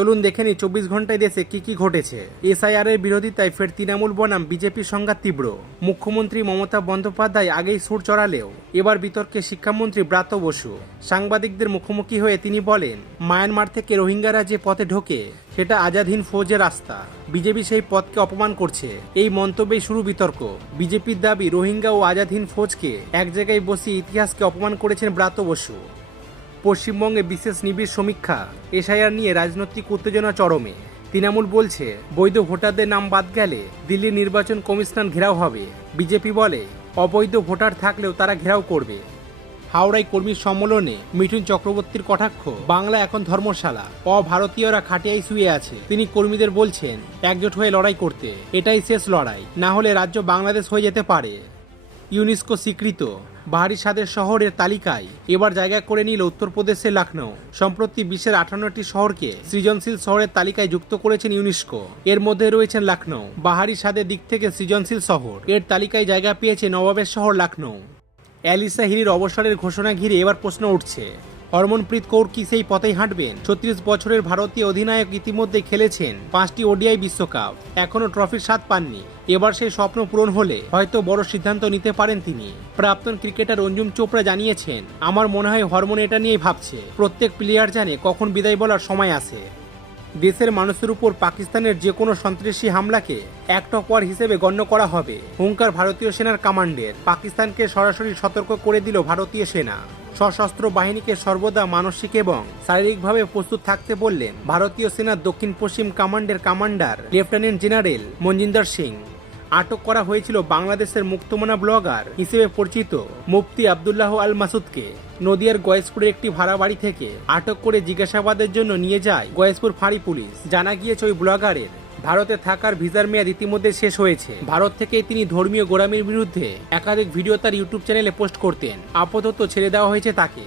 চলুন দেখে নি চব্বিশ ঘন্টায় দেশে কি কি ঘটেছে। এসআইআর এর বিরোধিতায় ফের তৃণমূল বনাম বিজেপির সংঘাত তীব্র। মুখ্যমন্ত্রী মমতা বন্দ্যোপাধ্যায় আগেই সুর চড়ালেও এবার বিতর্কে শিক্ষামন্ত্রী ব্রাত বসু। সাংবাদিকদের মুখোমুখি হয়ে তিনি বলেন, মায়ানমার থেকে রোহিঙ্গারা যে পথে ঢোকে, সেটা আজাদহীন ফৌজের রাস্তা। বিজেপি সেই পথকে অপমান করছে। এই মন্তব্যেই শুরু বিতর্ক। বিজেপির দাবি, রোহিঙ্গা ও আজাদহীন ফৌজকে এক জায়গায় বসিয়ে ইতিহাসকে অপমান করেছেন ব্রাত্য বসু। পশ্চিমবঙ্গে বিশেষ নিবিড় সমীক্ষা, এসআইআর নিয়ে রাজনৈতিক উত্তেজনা চরমে। তৃণমূল বলছে, বৈধ ভোটারদের নাম বাদ গেলে দিল্লি নির্বাচন কমিশন ঘেরাও হবে। বিজেপি বলে, অবৈধ ভোটার থাকলেও তারা ঘেরাও করবে। হাওড়ায় কর্মী সম্মেলনে মিঠুন চক্রবর্তীর কটাক্ষ, বাংলা এখন ধর্মশালা, অভারতীয়রা খাটিয়াই শুয়ে আছে। তিনি কর্মীদের বলছেন, একজোট হয়ে লড়াই করতে, এটাই শেষ লড়াই, না হলে রাজ্য বাংলাদেশ হয়ে যেতে পারে। ইউনেস্কো স্বীকৃত। বাহারি স্বাদের শহরের তালিকায় এবার জায়গা করে নিল উত্তরপ্রদেশের লখনৌ। সম্প্রতি বিশ্বের আঠান্নটি শহরকে সৃজনশীল শহরের তালিকায় যুক্ত করেছেন ইউনেস্কো। এর মধ্যে রয়েছেন লখনৌ। বাহারি স্বাদের দিক থেকে সৃজনশীল শহর। এর তালিকায় জায়গা পেয়েছে নবাবের শহর লখনৌ। অ্যালিসা হিরির অবসরের ঘোষণা ঘিরে এবার প্রশ্ন উঠছে। হরমনপ্রীত কৌর কি সেই পথেই হাঁটবেন? ছত্রিশ বছরের ভারতীয় অধিনায়ক ইতিমধ্যে খেলেছেন পাঁচটি ওডিআই বিশ্বকাপ এখনও ট্রফির স্বাদ পাননি। এবার সেই স্বপ্ন পূরণ হলে হয়তো বড় সিদ্ধান্ত নিতে পারেন তিনি। প্রাক্তন ক্রিকেটার অঞ্জুম চোপড়া জানিয়েছেন, আমার মনে হয় হরমোন এটা নিয়েই ভাবছে। প্রত্যেক প্লেয়ার জানে কখন বিদায় বলার সময় আসে দেশের মানুষের উপর পাকিস্তানের যে কোনো সন্ত্রাসী হামলাকে এক টকওয়ার হিসেবে গণ্য করা হবে। হুঙ্কার ভারতীয় সেনার কমান্ডের, পাকিস্তানকে সরাসরি সতর্ক করে দিল ভারতীয় সেনা। সশস্ত্র বাহিনীকে সর্বদা মানসিক এবং শারীরিকভাবে প্রস্তুত থাকতে বললেন ভারতীয় সেনার দক্ষিণ পশ্চিম কমান্ডের commander lieutenant general Manjinder Singh. আটক করা হয়েছিল বাংলাদেশের মুক্তমনা ব্লগার হিসেবে পরিচিত মুফতি আবদুল্লাহ আল মাসুদকে। নদিয়ার গয়েশপুরের একটি ভাড়া বাড়ি থেকে আটক করে জিজ্ঞাসাবাদের জন্য নিয়ে যায় গয়েশপুর ফাঁড়ি পুলিশ। জানা গিয়েছে ওই ব্লগারের ভারতে থাকার ভিসার মেয়াদ ইতিমধ্যে শেষ হয়েছে। ভারত থেকে তিনি ধর্মীয় গোড়ামির বিরুদ্ধে একাধিক ভিডিও তার ইউটিউব চ্যানেলে পোস্ট করতেন। আপাতত ছেড়ে দেওয়া হয়েছে তাকে।